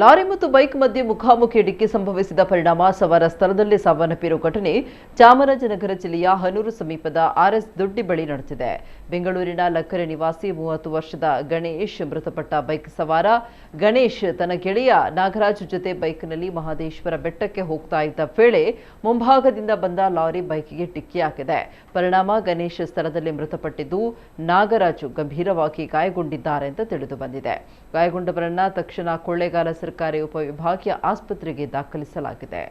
Lorry ಮತ್ತು bike ಮಧ್ಯೆ ಮುಖಾಮುಖಿ ಡಿಕ್ಕಿ ಸಂಭವಿಸಿದ ಪರಿಣಾಮ ಸವಾರ ಸ್ಥಳದಲ್ಲೇ ಸಾವನ್ನಪ್ಪಿರುವ ಘಟನೆ ಚಾಮರಾಜನಗರ ಜಿಲ್ಲೆಯ ಹನೂರು ಸಮೀಪದ ಆರ್ಎಸ್ ದೊಡ್ಡಿ ಬಳಿ ನಡೆದಿದೆ. ಬೆಂಗಳೂರಿನ ಲಕ್ಕರೆ ನಿವಾಸಿ 30 ವರ್ಷದ ಗಣೇಶ್ ಮೃತಪಟ್ಟ ಬೈಕ್ ಸವಾರ. ಗಣೇಶ್ ತನ್ನ ಗೆಳೆಯ ನಾಗರಾಜ್ ಜೊತೆ ಬೈಕ್ನಲ್ಲಿ ಮಹದೇಶ್ವರ ಬೆಟ್ಟಕ್ಕೆ ಹೋಗ್ತಾ ಇದ್ದ ವೇಳೆ ಮುಂಭಾಗದಿಂದ ಬಂದ ಲಾರಿ ಬೈಕ್ಗೆ ಡಿಕ್ಕಿ ಹಾಕಿದೆ. ಪರಿಣಾಮ ಗಣೇಶ್ ಸ್ಥಳದಲ್ಲೇ ಮೃತಪಟ್ಟಿದ್ದು, ನಾಗರಾಜು ಗಂಭೀರವಾಗಿ ಗಾಯಗೊಂಡಿದ್ದಾರೆ ಅಂತ ತಿಳಿದು ಬಂದಿದೆ. ಗಾಯಗೊಂಡವರನ್ನ ತಕ್ಷಣ ಕೊಳ್ಳೇಗಾಲ ಸರ್ಕಾರಿ ಉಪವಿಭಾಗೀಯ ಆಸ್ಪತ್ರೆಗೆ ದಾಖಲಿಸಲಾಗಿದೆ.